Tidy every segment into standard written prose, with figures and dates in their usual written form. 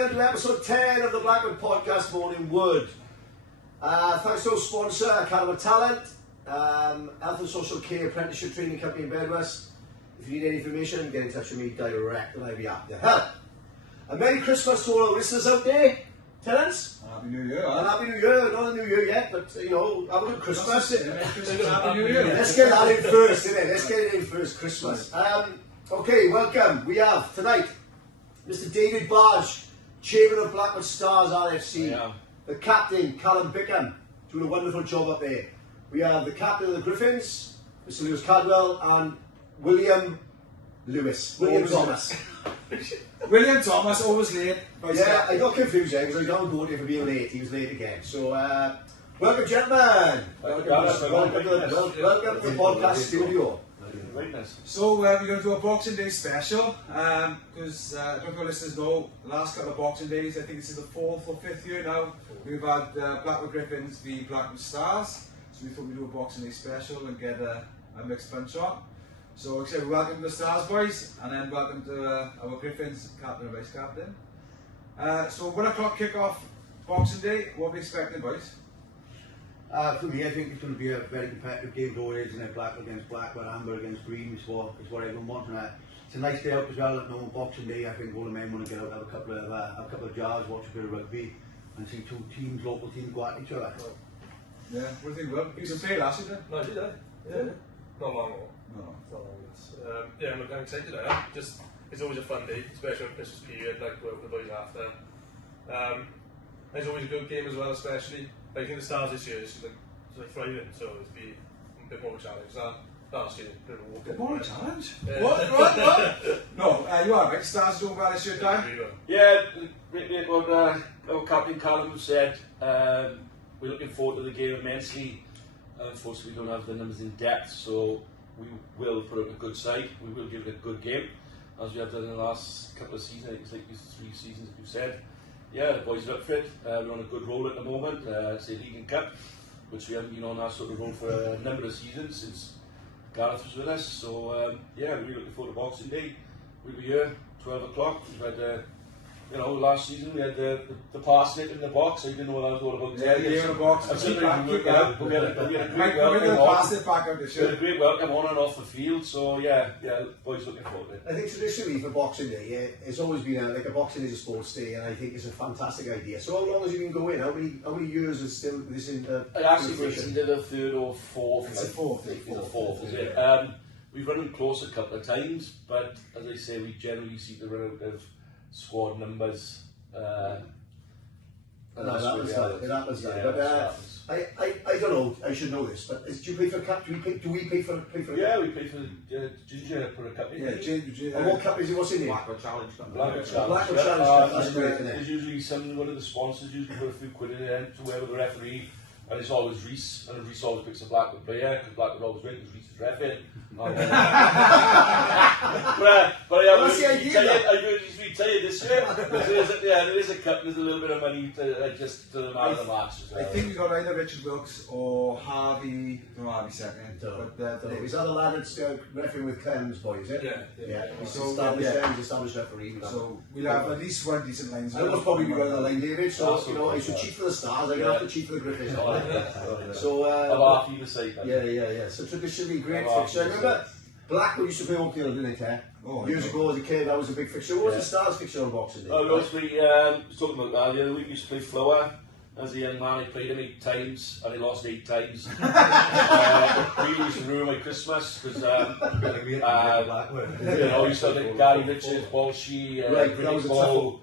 welcome to episode 10 of the Blackwood Podcast Morning Wood. Thanks to our sponsor, Academy of Talent, Health and Social Care Apprenticeship Training Company in Bedwest. If you need any information, get in touch with me direct and I'll be happy to help. A Merry Christmas to all our listeners out there, tenants. Happy New Year. And Happy New Year, not a New Year yet, but you know, have a good Christmas. Happy New Year. Let's get that in first, innit? Let's get it in first, Christmas. Okay, welcome. We have tonight Mr. David Barge, Chairman of Blackwood Stars RFC. Yeah. The Captain, Callum Bickham, doing a wonderful job up there. We have the Captain of the Griffins, Mr. Lewis Cadwell, and William Thomas. William Thomas, always late. Yeah, I got confused there because I don't vote for being late. He was late again. So, welcome, gentlemen. Welcome to the podcast studio. So we're going to do a Boxing Day special because I don't know if your listeners know, the last couple of Boxing Days, I think this is the 4th or 5th year now, we've had Blackwood Griffins v Blackwood Stars. So we thought we'd do a Boxing Day special and get a mixed punch on. So like I said, welcome to the Stars boys, and then welcome to our Griffins, Captain and Vice Captain. So 1 o'clock kick-off Boxing Day, what are we expecting, boys? For me, I think it's going to be a very competitive game always, isn't it? Black against Blackwood, Amber against Green is what everyone wants. And it's a nice day out as well. No Boxing Day, I think all the men want to get out, have a couple of jars, watch a bit of rugby, and see two teams, local teams, go at each other. Yeah, what do you think, Will? You should play last year, No, did I? Yeah. Not long ago. No. Not long ago. Yeah, I'm excited. It's always a fun day, especially on Christmas period, like go out with the boys after. It's always a good game as well, especially. I think the Stars this year is like thriving, so it'll be a bit more of a challenge. Last year, a bit of a walk. Bit more of a challenge? Yeah. What? No, you are right. Stars doing well this year, Dan? Yeah, what our Captain Callum said, we're looking forward to the game immensely. Unfortunately, we don't have the numbers in depth, so we will put up a good side. We will give it a good game, as we have done in the last couple of seasons. I think it's like these 3 seasons that we've said. Yeah, the boys are up for it. We're on a good roll at the moment. Say League and Cup, which we haven't been on that sort of roll for a number of seasons since Gareth was with us. So yeah, we're really looking forward to Boxing Day. We'll be here 12 o'clock. We've had last season we had the parsnip in the box. I didn't know what that was all about. Yeah, in the box. I've seen it work. We had a great welcome on and off the field. So yeah, boys looking forward to it. I think traditionally for Boxing Day, it's always been like a Boxing Day is a sports day, and I think it's a fantastic idea. So how long has you been going? How many years is still this in? I actually think it's either the 3rd or 4th. It's the 4th. It's the 4th, is it? We've run them close a couple of times, but as I say, we generally seem to run out of squad numbers. It happens. But I don't know. I should know this. But do you pay for a cup? Do we pay for a cup? Yeah, we pay for Ginger for a cup. Yeah, Ginger. And what cup is it? What's in it? Blackwood Challenge. Blackwood Challenge Cup. That's great, isn't it? There's usually one of the sponsors usually put a few quid in there to whoever the referee. And it's always Reese, and Reese always picks a Blackwood player because Blackwood always wins because Reese is referee. But What's the idea? I usually tell you this year. There is a cup. There's a little bit of money to just to the man of the match. I think we got either Richard Wilkes or Harvey. No, Harvey second. Is that the lad that's refereeing with Clem's boys? Is it? Yeah. He's established referee. So we'll have at least one decent line. I was probably running the line, David. So I should cheat for the Stars. I'm gonna have to cheat for the Griffins. So yeah. So traditionally great fixture. I remember Blackwood used to play Oak Hill, didn't it? Years ago as a kid, that was a big fixture. What was the Stars fixture on Boxing Day? I was talking about that the other week. We used to play Flower. As a young man, I played him 8 times and I lost 8 times. Really used to ruin my Christmas because used to like Gary Richards, Walshy, Ball,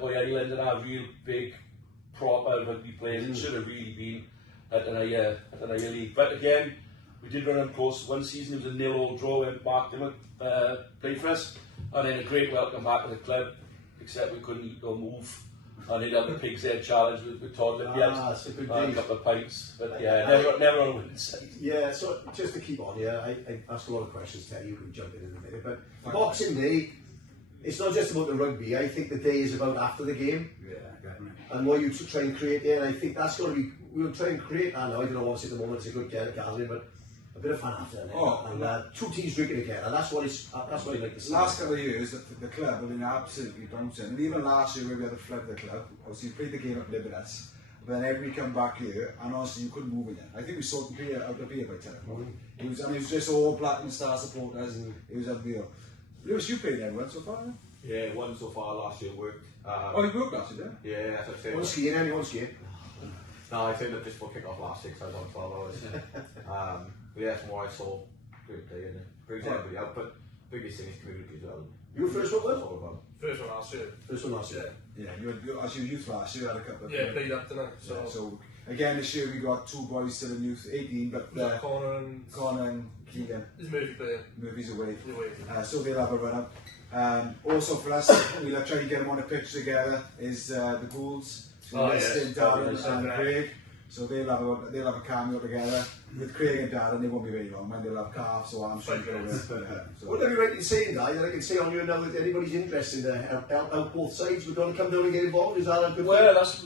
Boy Island, and our real big proper rugby players. It should have really been at an year league. But again, we did run them close. One season it was a 0-0 draw when Mark Dimmock played for us, and then a great welcome back to the club, except we couldn't eat or move. And he'd have the Pig's Head Challenge with Todd Limbias, a couple of pints, but yeah, never on a winning side. Yeah, so just to keep on, I asked a lot of questions, Terry, you can jump in a minute, but Boxing Day, it's not just about the rugby. I think the day is about after the game. Yeah, definitely. And what you try and create there, and I think that's going to be, we'll try and create, I don't know, obviously at the moment it's a good gathering, but a bit of fun after that. Oh, And two teams drinking together. That's what I like to see. Last couple of years, the club have been absolutely bouncing. And even last year, where we had a flood of the club, obviously we played the game at Libertas. But then everybody come back here, and honestly, you couldn't move again. I think we sorted the beer out of beer by 10 o'clock. It was just all Blackman Star supporters. It was unreal. Lewis, you played everyone so far? Then? Yeah, one so far last year worked. Oh, you worked last year, didn't you? Yeah, as I said. One skiing, anyone skiing? No, I turned up just for kick off last 6 hours on 12 hours. But yeah, tomorrow I saw great day and it brings everybody out, but biggest thing is community as well. You were first one, That's Will? all about. First one last year. First one last year. Yeah, you as your youth last year, had a couple of Yeah, played up tonight. So, Yeah, so again, this year we got two boys still in youth, 18, but Connor and Connor and Keegan. is Murphy playing. Murphy's away. He's away. So they'll have a run up. Also for us, we'll try to get them on a pitch together, is the Goulds. So Weston, Darren and Craig. So they'll have a cameo together. With Craig and Darren, they won't be very long, man. They'll have calves or arms. Would I be right in saying that? I can say on you now that anybody's interested in help out both sides. We're going to come down and get involved. Is that a good Well, thing? that's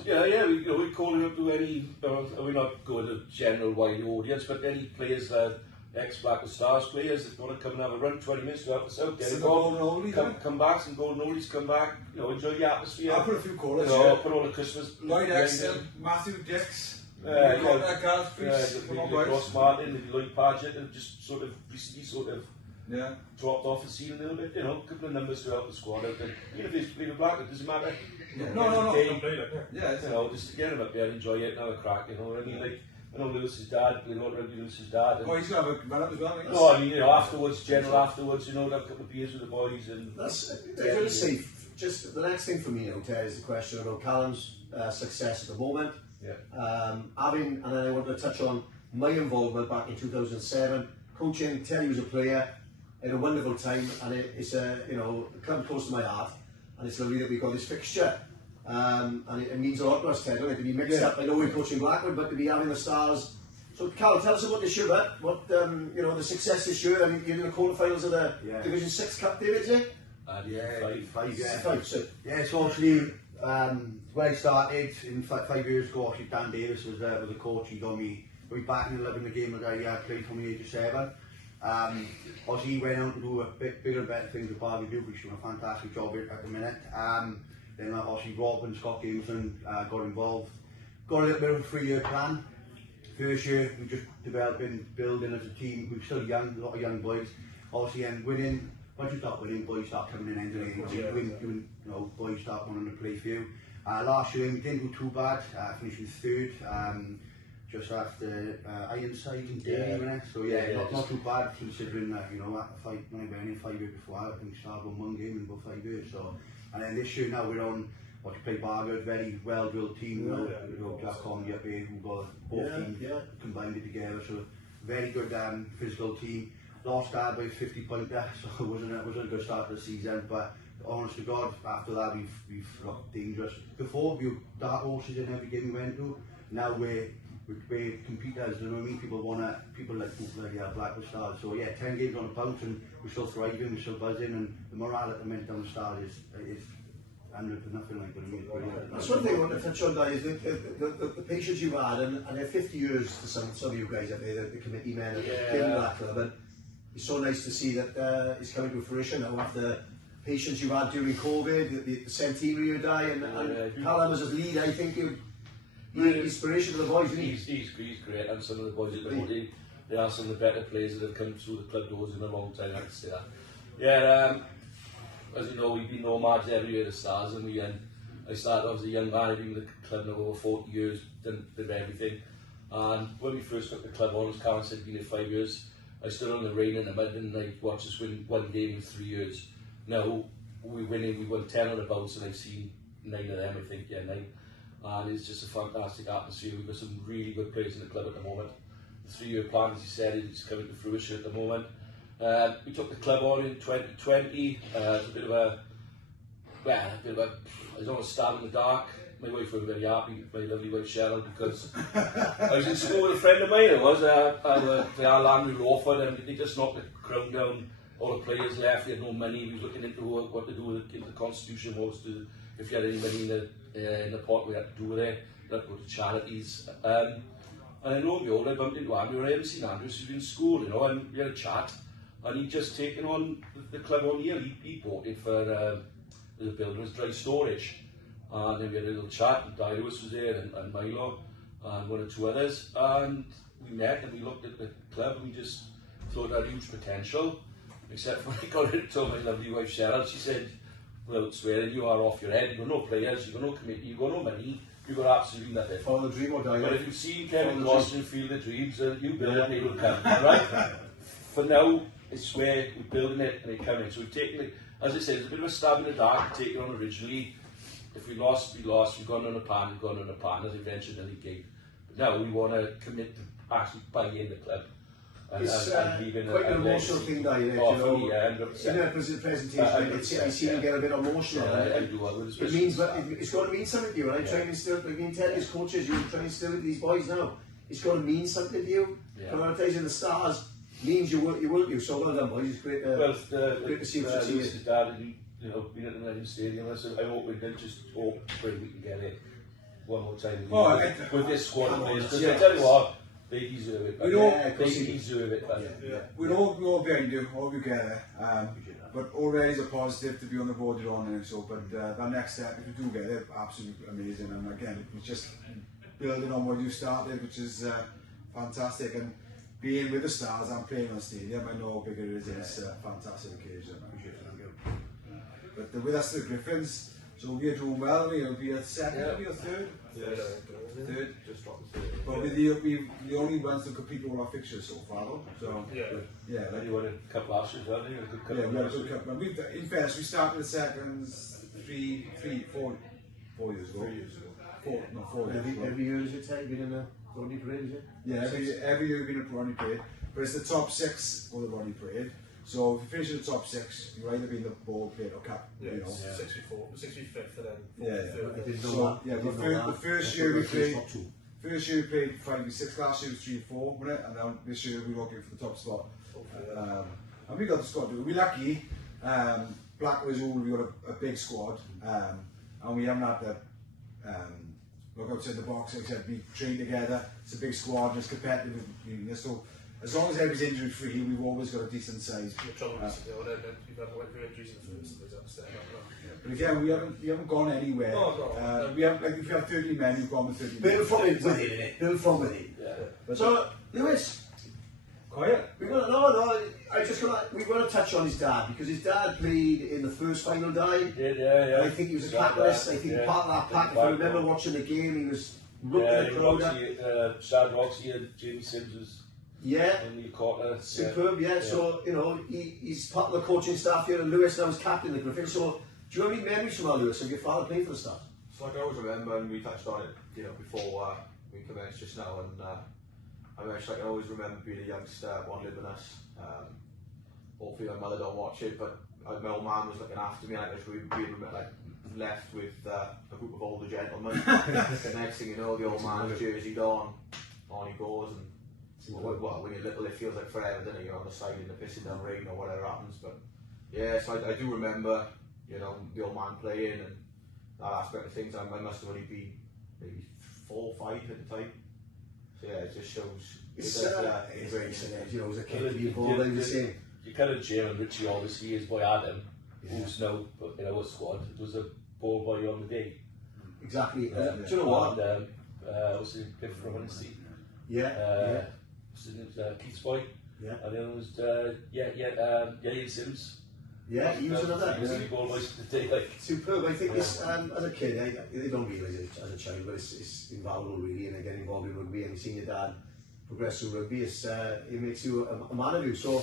we're calling up to any. We're not going to general wide audience, but any players, ex-Blackwood Stars players that want to come and have a run, 20 minutes to help us out. Get involved. Come back, some golden oldies come back. Enjoy the atmosphere. I'll put a few callers. Put all the Christmas. Lloyd Exton, Matthew Dix. Ross Martin, Lloyd Paget, and just sort of recently dropped off the scene a little bit. A couple of numbers to help the squad out. And even if it's playing a Blackwood, it doesn't matter. Just to get them up there, enjoy it, and have a crack. I know Lewis's dad played Lewis's dad. Oh, he's going to have a run up as well. No, I mean, afterwards, have a couple of beers with the boys and. That's going to say. Just the next thing for me now, Ted, is the question about Callum's success at the moment. Yeah. And then I want to touch on my involvement back in 2007, coaching. Terry was a player, had a wonderful time, and it's come close to my heart. And it's lovely that we've got this fixture, and it means a lot to us, Ted. To be mixed up. I know we're coaching Blackwood, but to be having the Stars. So, Carl, tell us about this year, mate. What the success this year. I mean, you're in the quarterfinals of the Division 6 Cup, David, is it? Five. So actually, when I started in 5 years ago, actually Dan Davis was a coach. He got me back in the game that I played from the age of 7. Obviously, he went out to do a bit bigger and better things with Barbie Duke, which is doing a fantastic job at the minute. Then obviously Rob and Scott Gameson got involved. Got a little bit of a 3-year plan. First year, we just developing, building as a team. We're still young, a lot of young boys. Obviously, and winning. Once you start winning, boys start coming in and entering. Boys start wanting to play for you. Last year we didn't go too bad. Finishing 3rd, just after Ironside and Derby. So not too bad considering that when I went in 5 years before, I think we started on 1 game in about 5 years. So, and then this year now we're on. What you play Bargood, very well drilled team. Jack Conley up here who got both teams combined it together. So very good physical team. Lost that by 50 pointer, so it wasn't a good start to the season. But honest to God, after that we've looked dangerous. Before we dark horses in every game we went to. Now we're competitors. You know what I mean? People like Blackwood Stars. So 10 games on the bounce and we're still thriving, we're still buzzing, and the morale at the minute down the Stars is under nothing like that. That's one thing I want to touch on, is the patience you've had, and they're 50 years to some of you guys up there, the committee men at the Black Club. And it's so nice to see that it's coming to fruition now after patience you've had during COVID, the centenary day, and Callum as a lead, I think you're inspiration to the boys, isn't he? He's great, and some of the boys at the body, they are some of the better players that have come through the club doors in a long time, I have to say that. As you know, we've been nomads every year at the Stars, and I started off as a young man. I've been with the club now over 40 years, done everything. And when we first took the club on, as Karen said, been here 5 years, I stood on the rain in the mud and I watched us win 1 game in 3 years. Now we're winning, we won 10 on the bounce, and I've seen 9 of them, I think, 9. And it's just a fantastic atmosphere. We've got some really good players in the club at the moment. The 3-year plan, as you said, is coming to fruition at the moment. We took the club on in 2020. It's a bit of a, I was on a stab in the dark. My wife was very happy, my lovely wife Cheryl, because I was in school with a friend of mine. They are Landry Lawford, and they just knocked the crown down. All the players left, they had no money. We was looking into what to do with the constitution was to, if you had any money in the pot, we had to do with it. That go to charities. And then lo and behold, I bumped into Andrew. I hadn't seen Andrew since we were in school, you know, and we had a chat. And he'd just taken on the club on here. He bought it for the builder's dry storage. And then we had a little chat, and Di Lewis was there, and Milo, and one or two others. And we met and we looked at the club and we just thought it had huge potential. Except when I got it to my lovely wife Cheryl, she said, well, swearing, you are off your head, you've got no players, you've got no committee, you've got no money, you've got absolutely nothing. Follow the dream or die. But if you've seen Kevin Costner feel the dreams, you build it and it will come, right? For now, it's where we're building it and it's coming. So we've taken it, as I said, it's a bit of a stab in the dark to take it on originally. If we lost, we lost, we've gone on a pan, as I mentioned in the game. But now we want to commit to actually buying the club. It's leaving quite an emotional thing, that, you know. Yeah, 100%. In a presentation, I see him get a bit emotional. Yeah, I do. It means, but it's got to mean something to you, right? Trying to instill, like you tell these coaches, you're trying to instill it to these boys now. It's got to mean something to you. Prioritising the stars means you will do. So well done, boys. It's great. Great to see you succeed. Lewis's dad, you know, been at the Millennium Stadium. I hope we can just pray we can get it one more time with this squad of players. Because I tell you what, they deserve it. They deserve it. We're all behind you, all together. But already is a positive to be on the board you're on now. So, but that next step, if we do get it, absolutely amazing. And again, it's just building on what you started, which is fantastic. And being with the stars and playing on stadium, I know how big it is. It's a fantastic occasion. But with us, the Griffins, so we're doing well. We'll be a second, we'll be a third. Third. Just dropped the third. But we're the only ones to compete with our fixtures so far, though. So Like you won a cup last year, haven't you? we had a good cup. In fairness, we started the seconds 4 years ago. 4 years ago. Every year is it time been in a Rodney Parade, is it? Yeah, every year we've been in a Rodney Parade. But it's the top 6 for the Rodney Parade. So if you finish in the top 6, you'll either be in the ball plate or cup. Yeah, you know. 65th and then 4th. The first year we played 5 v 6. Last year was 3 and 4, wasn't it? And now this year we're looking for the top spot. And we got the squad. We're lucky. Blackwood we got a big squad, and we haven't had the look outside the box. Except we train together. It's a big squad, and it's competitive. So as long as everybody's injury free, we've always got a decent size. The trouble is, you've had went through injuries in the first, there's that step up. But again, we haven't gone anywhere. No. We have, like, if you have 30 men, you've gone with 30 men. Build from it. Build from it. So, Lewis, Quiet. we want to touch on his dad, because his dad played in the first final day. I think he was a catalyst. I think part of that pack. If I remember watching the game, he was rooting the crowd up. Shad Roxy and Jamie Sims was in the quarter. Superb, So, you know, he's part of the coaching staff here, and Lewis now is captain of the Griffin. So, do you have any memories from Lewis of your father playing for the Stars? So like I always remember, and we touched on it, you know, before we commenced just now, and I always remember being a youngster, one living us. Hopefully my mother don't watch it, but my old man was looking after me, and I was being left with a group of older gentlemen. The next thing you know, the old man's jerseyed on he goes, and well, when you're little, it feels like forever, doesn't it? You're on the side in the pissing down rain or whatever happens. But yeah, so I do remember, you know, the old man playing and that aspect of things. I must have only been maybe 4 or 5 at the time. So yeah, it just shows. It's you know, as a kid to be involved in the same. You kind of Jim and Richie, obviously, his boy Adam, who's now in our squad, was a ball boy on the day. Exactly. Do you know what? Was the gift from Wednesday? Keith's boy. And the other was Ian Sims. He was another. He was the ball boy today, like. Superb. I think this, as a kid, they don't realise it as a child, but it's invaluable really, and getting involved in rugby and seeing your dad progress through rugby, it makes you a man of you. So,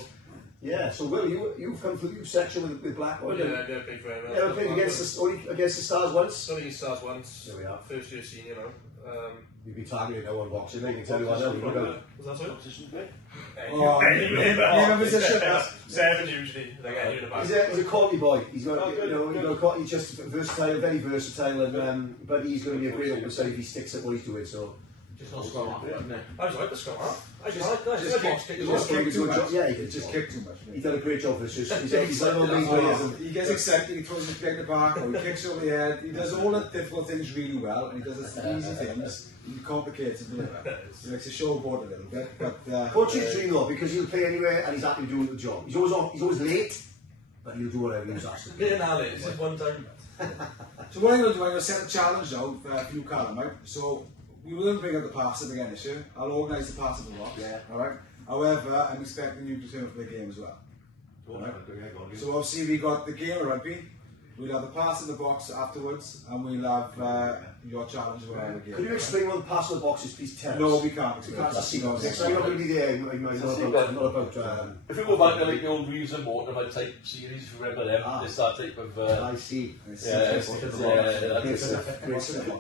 so Will, you've come through your section with Blackwood. Yeah, big friend. I played against the Stars once. Only against Stars once. There we are. First year senior now. You've been targeted now on boxing, I can tell you what now. Was that so? Position play? Seven usually. They get you in the back. He's a courtly boy. He's got, he's just versatile, very versatile, and but he's going to be a great open side if he sticks at what he's doing. So Just not scrum off, isn't it? I was like the scrum off. Just kick too much. Yeah, he did. Just kick too much. He done a great job for us. He's like one of these players. And He gets excited, he throws his kick in the back, or he kicks over the head. He does all the difficult things really well, and he does the easy things. He complicates them. He likes to showboard a little bit. But Coach is dream though, because he'll play anywhere and he's happy doing the job. He's always late, but he'll do whatever he's asked to do. Late and early, it's just one time. so what I'm going to do, I'm going to set a challenge out for you, Callum, right? So we will bring up the passing again this year. I'll organise the pass of the box. Yeah. Alright? However, I'm expecting you to turn up for the game as well. Alright? Yeah, So obviously we got the game of rugby, we'll have the pass in the box afterwards, and we'll have your challenge around the game. Could you explain what the pass of the box is, please tell us? No, we can't We explain. can't that. see No, Next time you're not going to be there, you might not about If we go back to like the old Reeves and Morton like type series, if you remember them, it's that type of I see.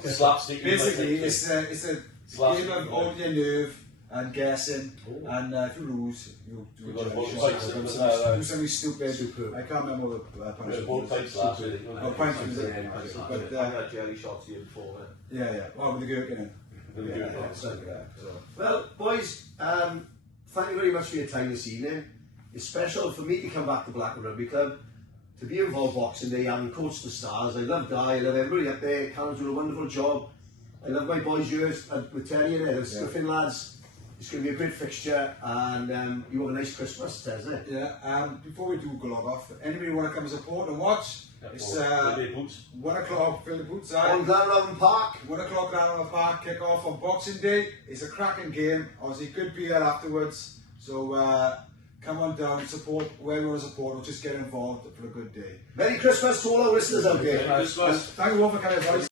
slapstick. Basically, it's a Slapstick. game of holding your nerve and guessing, and if you lose, you do We've got a both judge sides shot, of do it, something stupid. Superb. I can't remember what the punishment Both was. types last week. Oh, punishment was it? I've But had jelly shots here before, innit? yeah. Oh, with the gherkin in. With the gherkin, Yeah, so- yeah, so. Well, boys, thank you very much for your time this evening. It's special for me to come back to Blackwood Rugby Club, to be involved Boxing Day and coach the stars. I love Guy, I love everybody up there. Callum's doing a wonderful job. I love my boys yours with Terry in there, the Scuffing lads. It's going to be a great fixture, and you have a nice Christmas, isn't it? Yeah, before we do go log off, anybody want to come support and watch? It's 1 o'clock, fill the boots On out. Glenrowan Park. 1 o'clock down on the park, kick off on Boxing Day. It's a cracking game, obviously good beer afterwards. So come on down, support where you want to support, or just get involved for a good day. Merry Christmas to all our listeners out there. Christmas. Thank you all for coming, everybody.